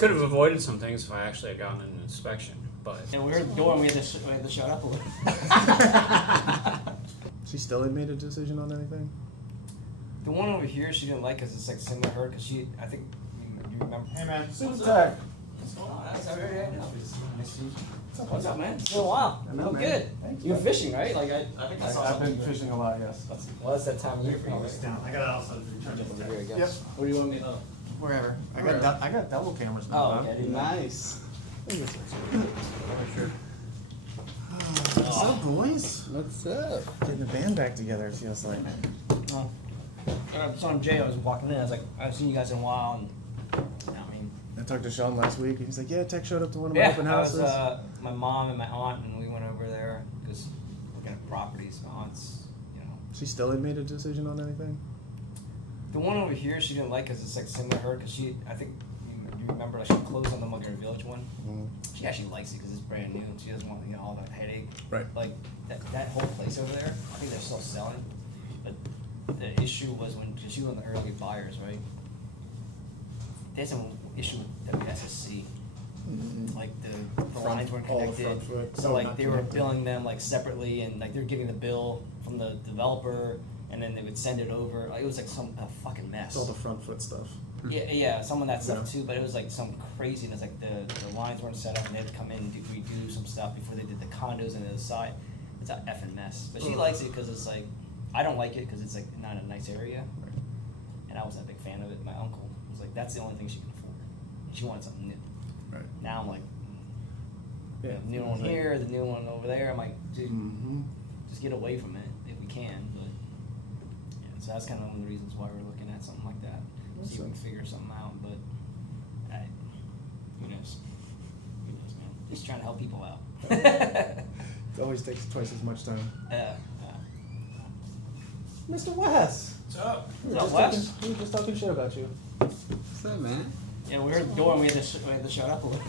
Could have avoided some things if I actually had gotten an inspection, but And we were at the door and we had to shut up a little. She still ain't made a decision on anything? The one over here she didn't like because it's like similar to her because I think you remember. Hey man, What's Sabotage. What's going on? That's every day I know. Nice to meet you. What's What's up, man? It's been a while. I know, I'm man. good. Thank You're you. fishing, right? Like I think I've been fishing a lot, yes. Well, that's that time of year for you. Right? I got also Over here, I guess. Yep. What do you want me? Oh, Wherever. I got double cameras now. oh huh? okay. I didn't know. Nice. Sure. What's up, boys? What's up? Getting the band back together, it feels like. Oh. I saw Jay. I was walking in. I was like, I haven't seen you guys in a while, and I mean, I talked to Sean last week. He's like, yeah, Tech showed up to one of my yeah, open I was houses. my mom and my aunt, and we went over there just looking at properties. My aunt's, She still ain't made a decision on anything? the one over here she didn't like because it's like similar to her because I think you remember like she closed on the Mugger Village one. Mm-hmm. She actually likes it because it's brand new and she doesn't want all that headache. Right. Like that whole place over there, I think they're still selling. But the issue was when she was one of the early buyers, right? They had some issue with WSSC. Like the lines weren't all the connected. front foot. So Oh, like not they were connected. billing them like separately and like they were getting the bill from the developer and then they would send it over. Like, it was like a fucking mess. It's all the front foot stuff. Yeah, some of that stuff Yeah. too, but it was like some craziness, like the lines weren't set up and they had to come in and redo some stuff before they did the condos on the other side. It's a effing mess. But she likes it because it's like, I don't like it because it's like not a nice area. Right. And I wasn't a big fan of it. My uncle was like, that's the only thing she can afford. She wanted something new. Right. Now I'm like, Yeah. the new one here, the new one over there. I'm like, dude, Mm-hmm. just get away from it if we can. But yeah, so that's kind of one of the reasons why we're looking at something like that. See if we can figure something out. But who knows? Who knows, man? Just trying to help people out. It always takes twice as much time. Yeah. Mr. West! What's up? We What's were up, just Wes? talking, we were just talking shit about you. What's up, man? Yeah, we were at the door and we had to shut up a little.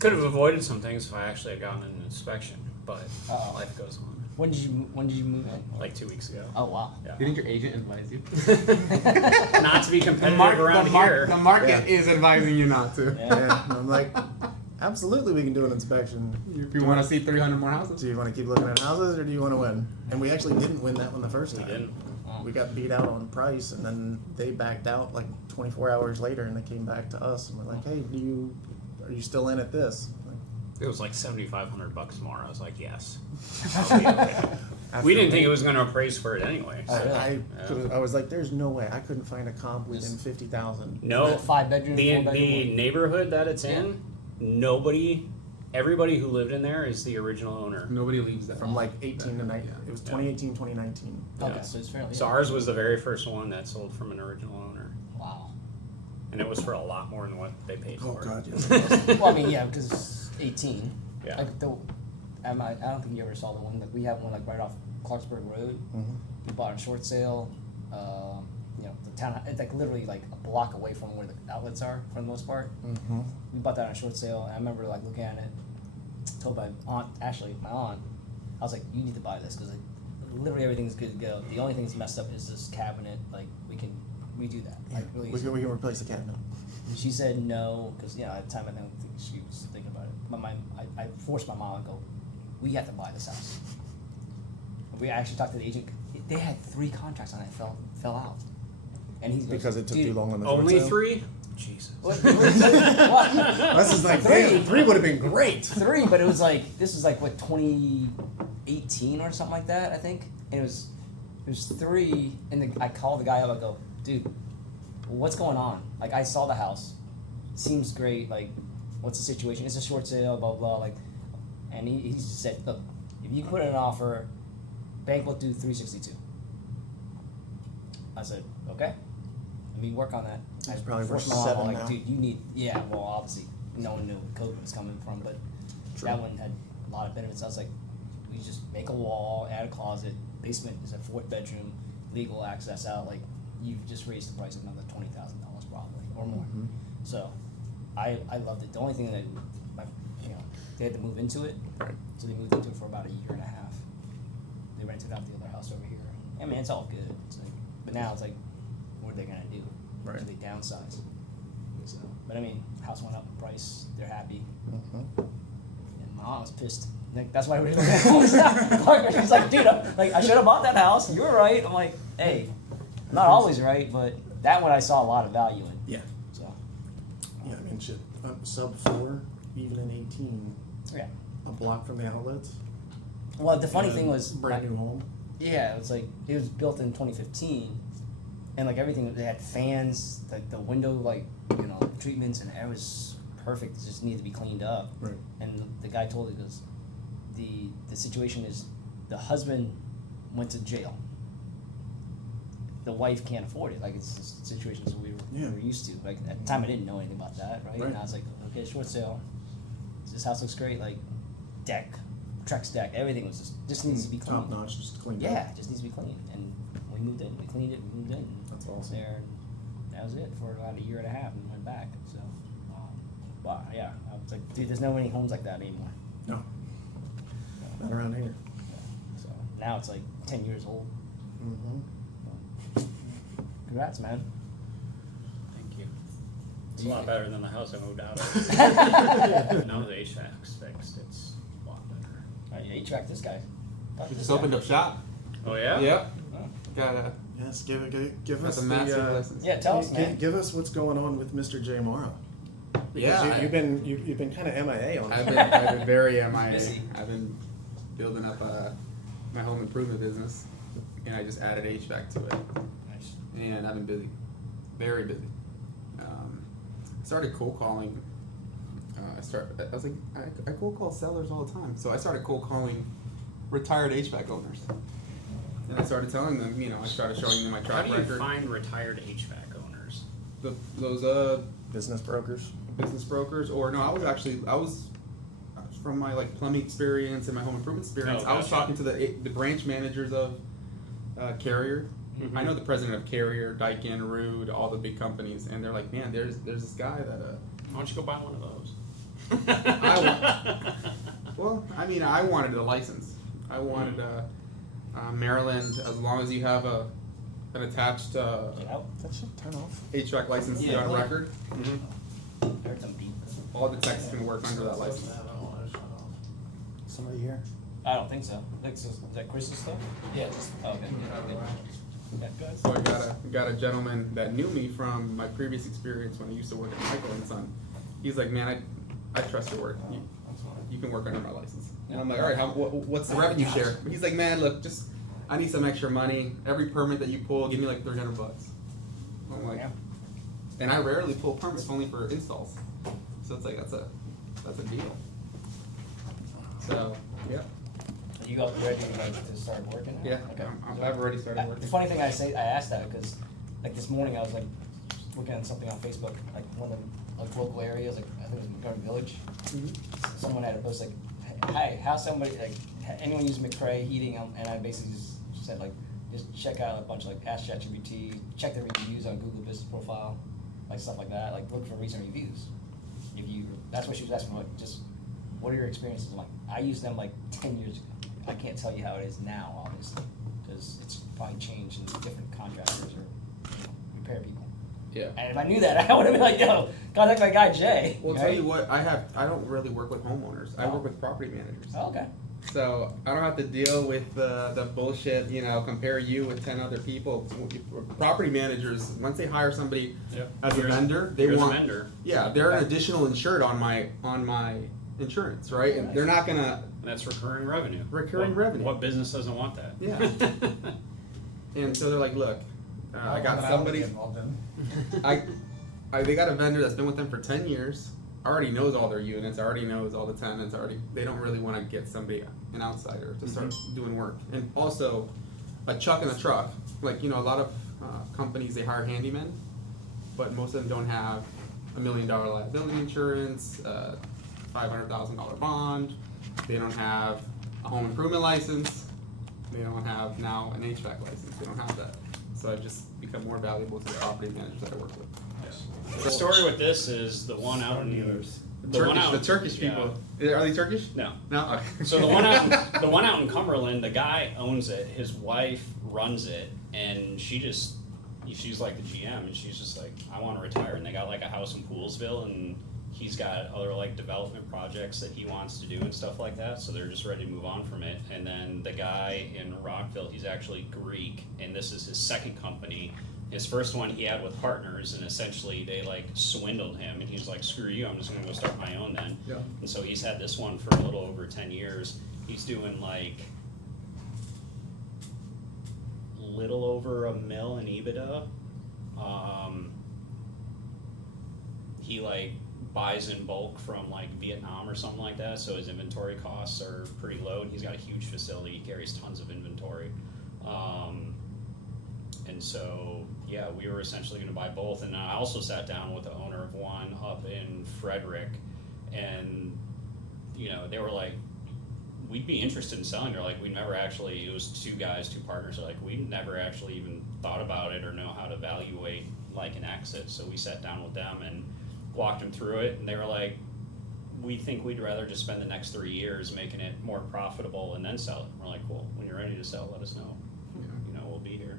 could have avoided some things if I actually had gotten an inspection, but Uh-oh. life goes on. When did you move in? Like 2 weeks ago. Oh wow. Yeah. Didn't your agent advise you? Not to be competitive around here. The market Yeah. is advising you not to. Yeah. Yeah, and I'm like, absolutely we can do an inspection. If you want to see 300 more houses. Do you want to keep looking at houses or do you want to win? And we actually didn't win that one the first We time. didn't. We got beat out on price and then they backed out like 24 hours later and they came back to us and we're like, hey, are you still in at this? It was like $7,500 more. I was like, yes. I'll be okay. We didn't think it was going to appraise for it anyway. So. I was like, there's no way. I couldn't find a comp within 50,000. No, 5 bedroom, 4 bedroom. the neighborhood that it's in, everybody who lived in there is the original owner. Nobody leaves that. From like 18 to 19. Yeah. It was 2018, 2019. Okay, Yeah. so it's fairly. So ours was the very first one that sold from an original owner, Wow. and it was for a lot more than what they paid Oh, for. God, yes. Well, I mean, yeah, because it's 18. Yeah. Like I don't think you ever saw the one. Like we have one like right off Clarksburg Road. Mhm. We bought a short sale. The town. It's like literally like a block away from where the outlets are for the most part. Mm-hmm. We bought that on a short sale. And I remember like looking at it. Told my aunt Ashley, my aunt, I was like, you need to buy this because literally everything's good to go. The only thing that's messed up is this cabinet. Like we can redo that. Yeah, Like really. we easy. can replace the cabinet. And she said no, because at the time I don't think she was thinking about it. But I forced my mom to go, we have to buy this house. We actually talked to the agent. They had 3 contracts on it, fell out. And he's Because it took "Dude, too long on the Only short sale? 3? Jesus. What? This is like, 3. damn, 3 would have been great. 3, but it was like this was like what 2018 or something like that, I think. And it was 3, and I called the guy up. I go, dude, what's going on? Like I saw the house, seems great. Like, what's the situation? It's a short sale, blah blah. Like, and he just said, look, if you put in an offer, bank will do 362. I said, okay. Let me work on that. It's I probably forced worth my mom, 7 like, now. dude, you need, well, obviously, no one knew where COVID was coming from, but True. that one had a lot of benefits. I was like, we just make a wall, add a closet, basement is a 4th bedroom, legal access out. Like, you've just raised the price another $20,000 probably or more. Mhm. So, I loved it. The only thing that, they had to move into it, Right. so they moved into it for about a year and a half. They rented out the other house over here. I mean, it's all good. It's like, but now it's like, what are they gonna do? Right. Do they downsize? But I mean, house went up in price. They're happy. Mhm. And my mom was pissed. Like, that's why we didn't look She's like, dude, I should have bought that house. You were right. I'm like, hey, I'm not always right, but that one I saw a lot of value in. Yeah. So, Yeah, I mean, shit, sub 4, even in 18, yeah. a block from the outlets. Well, the funny and thing was, brand new home. yeah, it was like, it was built in 2015, and like everything, they had fans, like the window, like, you know, treatments, and it was perfect. It just needed to be cleaned up. Right. And the guy told it, goes, the situation is, the husband went to jail. The wife can't afford it. Like, it's just situations we were used to. Like, at the time I didn't know anything about that, right? Right. And I was like, okay, short sale. This house looks great. Like, deck, Trex deck, everything was just needs to be cleaned. Top notch, just clean. Yeah, it just needs to be clean. And we moved in, we cleaned it, we moved in. And That's I was awesome. there, and that was it for about a year and a half, and went back. So, but yeah, I was like, dude, there's no many homes like that anymore. No, not around here. So now it's like 10 years old. Mm-hmm. Congrats, man. Thank you. It's a lot better than the house I moved out of. Now the HVAC's fixed, it's a lot better. You tracked this guy. Talk to We this just guy. opened up shop. Oh yeah? Yep. Oh. Got Yes, give got us the the master license. Yeah, tell us, man. give us what's going on with Mr. J Morrow. Yeah, Because you've been kind of MIA on I've it. been very MIA. Busy. I've been building up my home improvement business, and I just added HVAC to it, Nice. and I've been busy, very busy. Started cold calling. I was like, I cold call sellers all the time, so I started cold calling retired HVAC owners, and I started telling them, you know, I started showing them my How track do you record. find retired HVAC owners? Those Business brokers. business brokers, or no, I was from my like plumbing experience and my home improvement experience. Oh, I was gotcha. talking to the branch managers of Carrier. Mhm. I know the president of Carrier, Daikin, Rude, all the big companies, and they're like, man, there's this guy that Why don't you go buy one of those? well, I mean, I wanted a license. I wanted Maryland, as long as you have an attached Get out. That should turn off. HVAC license Yeah, on well- record. Heard some beep. All the techs can work under that license. Somebody here? I don't think so. Is that Chris's stuff? Yeah. Okay. Yeah, good. So I got a gentleman that knew me from my previous experience when I used to work at Michael and Son. He's like, man, I trust your work. You can work under my license. And I'm like, all right, what's the revenue share? He's like, man, look, just I need some extra money. Every permit that you pull, give me like $300. I'm like, Yeah. and I rarely pull permits, only for installs. So it's like that's a deal. So yeah, You got ready to start working now? yeah, Okay. I've already started The working. funny thing I asked that because, like this morning I was like looking at something on Facebook, like one of the like local areas, like I think it was Montgomery Village. Mhm. Someone had a post like, "Hey, how's somebody like anyone use McCrae heating?" And I basically just said like, just check out a bunch of like Ask ChatGPT, check the reviews on Google Business Profile, like stuff like that. Like look for recent reviews. If you, that's what she was asking. Like, just what are your experiences? I'm like, I used them like 10 years ago. I can't tell you how it is now, obviously, because it's probably changed in different contractors or repair people. Yeah. And if I knew that, I would have been like, yo, contact my guy Jay. Well, right? tell you what, I don't really work with homeowners. I work with property managers. Oh, okay. So I don't have to deal with the bullshit, you know, compare you with 10 other people. Property managers, once they hire somebody as a vendor, they Here's want, a vendor. yeah, they're an additional insured on my insurance, right? And they're not gonna, And that's recurring revenue. Recurring revenue. What business doesn't want that? Yeah. And so they're like, look, I got somebody, they got a vendor that's been with them for 10 years, already knows all their units, already knows all the tenants, they don't really want to get somebody, an outsider, to start doing work. And also, a chuck and a truck. Like, you know, a lot of companies, they hire handymen, but most of them don't have $1 million liability insurance, $500,000 bond, they don't have a home improvement license, they don't have now an HVAC license, they don't have that. So I've just become more valuable to the property managers that I work with. The story with this is the one out in The Turkish people. Are they Turkish? No. No? Okay. So the one out in Cumberland, the guy owns it. His wife runs it, and she just she's like the GM, and she's just like, I want to retire. And they got like a house in Poolsville, and he's got other like development projects that he wants to do and stuff like that. So they're just ready to move on from it. And then the guy in Rockville, he's actually Greek, and this is his second company. His first one he had with partners, and essentially they like swindled him, and he's like, screw you, I'm just gonna go start my own then. Yeah. And so he's had this one for a little over 10 years. He's doing like little over $1 million in EBITDA. He like buys in bulk from like Vietnam or something like that, so his inventory costs are pretty low, and he's got a huge facility. He carries tons of inventory. And so, yeah, we were essentially going to buy both. And I also sat down with the owner of one up in Frederick, and, you know, they were like, we'd be interested in selling. They're like, we never actually, it was two guys, two partners, they're like, we never actually even thought about it or know how to evaluate like an exit. So we sat down with them and walked them through it, and they were like, we think we'd rather just spend the next 3 years making it more profitable and then sell it. We're like, cool, when you're ready to sell, let us know. You know, we'll be here.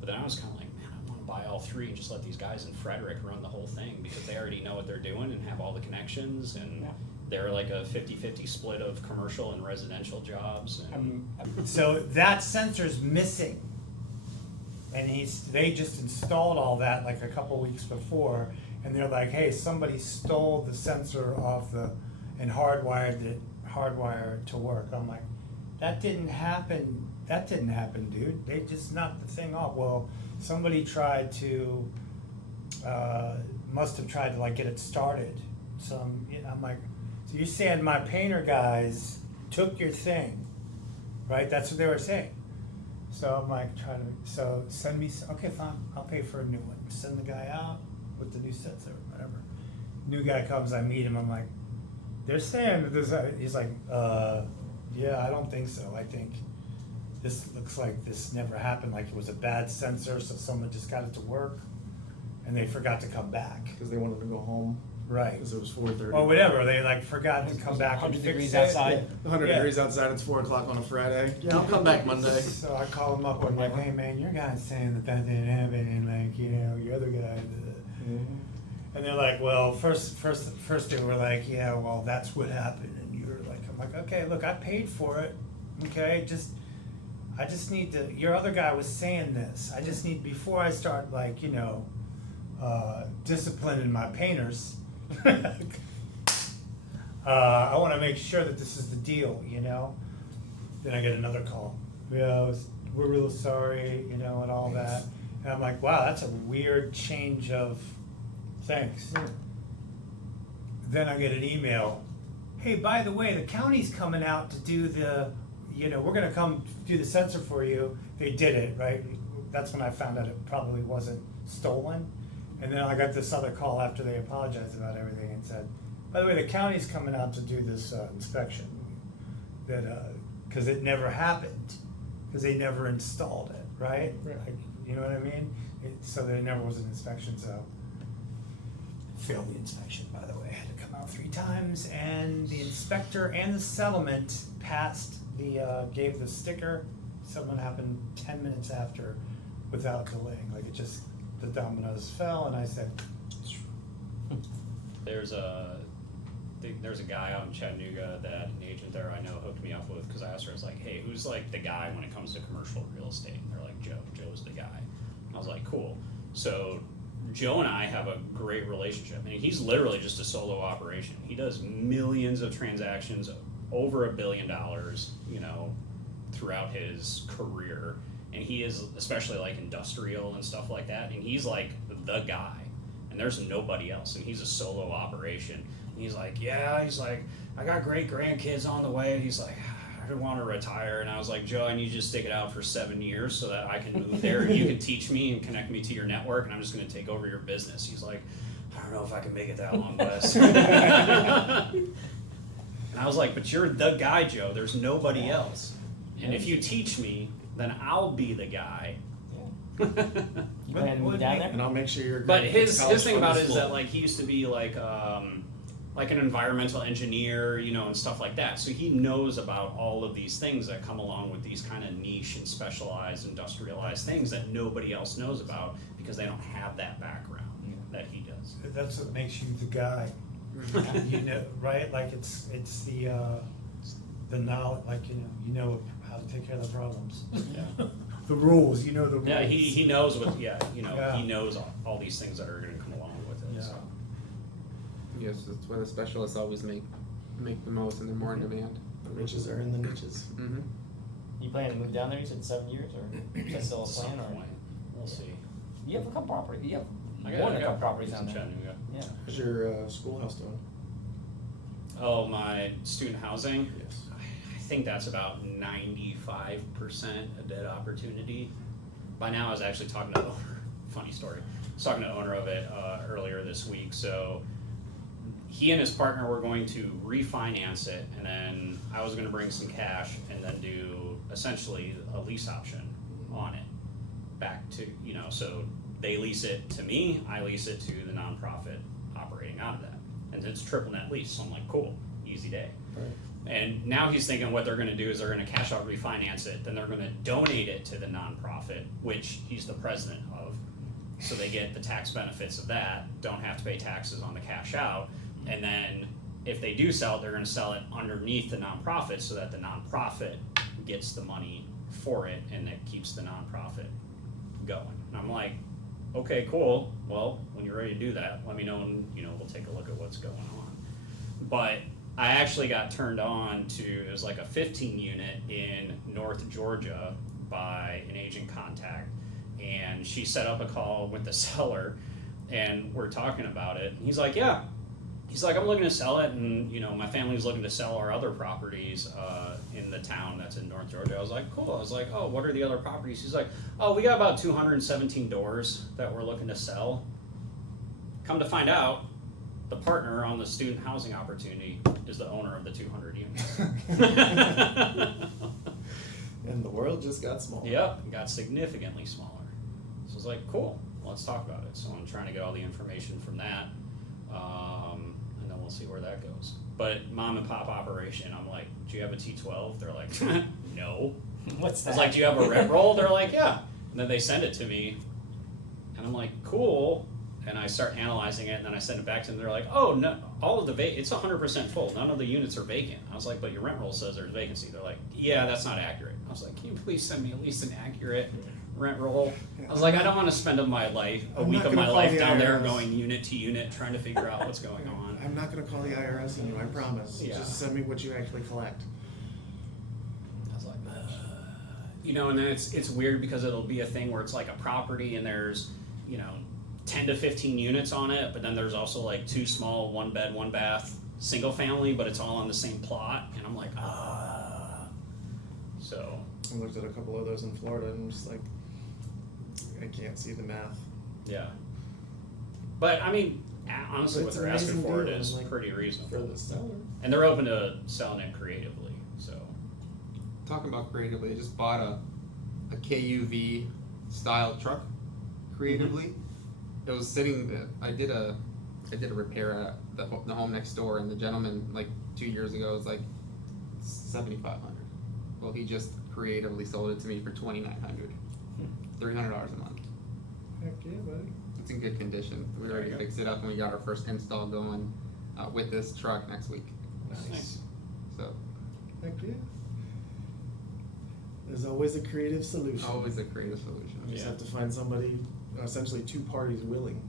But then I was kind of like, man, I want to buy all three and just let these guys in Frederick run the whole thing, because they already know what they're doing and have all the connections, and they're like a 50-50 split of commercial and residential jobs. And So that sensor's missing, and they just installed all that like a couple weeks before, and they're like, hey, somebody stole the sensor off and hardwired it to work. I'm like, that didn't happen, dude. They just knocked the thing off. Well, somebody tried to, must have tried to like get it started. So I'm like, so you're saying my painter guys took your thing, right? That's what they were saying. So I'm like, so send me, okay, fine, I'll pay for a new one. Send the guy out with the new sensor, whatever. New guy comes, I meet him, I'm like, they're saying that this, he's like, yeah, I don't think so. I think this looks like this never happened, like it was a bad sensor, so someone just got it to work, and they forgot to come back. Because they wanted to go home. Right. Because it was 4:30. Or whatever, they like forgot to come back and 100 fix degrees it. outside. 100 Yeah. degrees outside, it's 4 o'clock on a Friday. Yeah, I'll come back Monday. So I call him up, I'm like, hey man, your guy's saying that didn't happen, and like, you know, your other guy And they're like, well, first they were like, yeah, well, that's what happened. And you're like, I'm like, okay, look, I paid for it. Okay, I just need to, your other guy was saying this. I just need, before I start like, you know, disciplining my painters, I want to make sure that this is the deal, you know? Then I get another call. Yeah, we're real sorry, you know, and all that. And I'm like, wow, that's a weird change of things. Then I get an email. Hey, by the way, the county's coming out to do we're gonna come do the sensor for you. They did it, right? That's when I found out it probably wasn't stolen. And then I got this other call after they apologized about everything and said, by the way, the county's coming out to do this inspection. Because it never happened, because they never installed it, right? Like, you know what I mean? So there never was an inspection, so. Failed the inspection, by the way. I had to come out 3 times, and the inspector and the settlement passed gave the sticker. Settlement happened 10 minutes after without delaying. Like it just, the dominoes fell, and I said, there's a guy out in Chattanooga that an agent there I know hooked me up with, because I asked her, I was like, hey, who's like the guy when it comes to commercial real estate? And they're like, Joe's the guy. I was like, cool. So Joe and I have a great relationship. I mean, he's literally just a solo operation. He does millions of transactions, over $1 billion, you know, throughout his career. And he is, especially like industrial and stuff like that, and he's like the guy. And there's nobody else, and he's a solo operation. And he's like, I got great grandkids on the way. He's like, I want to retire. And I was like, Joe, I need you to stick it out for 7 years so that I can move there, and you can teach me and connect me to your network, and I'm just going to take over your business. He's like, I don't know if I can make it that long, Wes. And I was like, but you're the guy, Joe. There's nobody else. And if you teach me, then I'll be the guy. You planning to move down there? And I'll make sure you're. But his thing about it is that like he used to be like like an environmental engineer, you know, and stuff like that. So he knows about all of these things that come along with these kind of niche and specialized, industrialized things that nobody else knows about because they don't have that background that he does. That's what makes you the guy. You know, right? Like it's the knowledge, like you know how to take care of the problems. Yeah. The rules, you know the rules. Yeah, he knows what. Yeah, you know, Yeah. he knows all these things that are going to come along with it. Yeah. So. Yes, that's why the specialists always make the most, and they're more in demand. The riches are in the niches. Mm-hmm. You plan to move down there? You said 7 years, or is that still a plan? Or Point. We'll see. you have a couple properties? You have I more than a got couple properties down in there. Chattanooga. Yeah. How's your schoolhouse doing? Oh, my student housing. Yes. I think that's about 95% a dead opportunity. By now, I was actually talking to the owner. Funny story. I was talking to the owner of it earlier this week. So he and his partner were going to refinance it, and then I was going to bring some cash and then do essentially a lease option on it back to, you know, so they lease it to me, I lease it to the nonprofit operating out of that. And it's triple net lease, so I'm like, cool, easy day. Right. And now he's thinking what they're gonna do is they're gonna cash out, refinance it, then they're gonna donate it to the nonprofit, which he's the president of. So they get the tax benefits of that, don't have to pay taxes on the cash out. And then if they do sell it, they're gonna sell it underneath the nonprofit so that the nonprofit gets the money for it and it keeps the nonprofit going. And I'm like, okay, cool, well, when you're ready to do that, let me know and, you know, we'll take a look at what's going on. But I actually got turned on to, it was like a 15 unit in North Georgia by an agent contact. And she set up a call with the seller and we're talking about it. And he's like, yeah. He's like, I'm looking to sell it and, you know, my family's looking to sell our other properties in the town that's in North Georgia. I was like, cool. I was like, oh, what are the other properties? He's like, oh, we got about 217 doors that we're looking to sell. Come to find out, the partner on the student housing opportunity is the owner of the 200 units. And the world just got smaller. Yep, it got significantly smaller. So I was like, cool, let's talk about it. So I'm trying to get all the information from that, and then we'll see where that goes. But mom and pop operation, I'm like, do you have a T12? They're like, no. What's I that? was like, do you have a rent roll? They're like, yeah. And then they send it to me, and I'm like, cool. And I start analyzing it, and then I send it back to them. They're like, oh, no, all of the it's 100% full. None of the units are vacant. I was like, but your rent roll says there's vacancy. They're like, yeah, that's not accurate. I was like, can you please send me at least an accurate rent roll? I was like, I don't want to spend a I'm week not of my gonna call life the down there IRS. going unit to unit trying to figure out what's going on. I'm not gonna call the IRS on you, I promise. Yeah. Just send me what you actually collect. I was like, you know, and then it's weird because it'll be a thing where it's like a property and there's, you know, 10 to 15 units on it, but then there's also like 2 small 1 bed, 1 bath, single family, but it's all on the same plot, and I'm like, so. I looked at a couple of those in Florida and I'm just like, I can't see the math. Yeah. But I mean, honestly, what It's they're an asking amazing for it deal, is like, pretty For reasonable. the seller. And they're open to selling it creatively, so. Talking about creatively, I just bought a KUV style truck creatively. It was sitting. I did a repair at the home next door, and the gentleman like 2 years ago was like $7,500. Well, he just creatively sold it to me for $2,900, $300 a month. Heck yeah, buddy. It's in good condition. We There already you go. fixed it up, and we got our first install going with this truck next week. Nice. So Heck yeah. There's always a creative solution. always a creative solution. You just Yeah. have to find somebody, essentially 2 parties willing.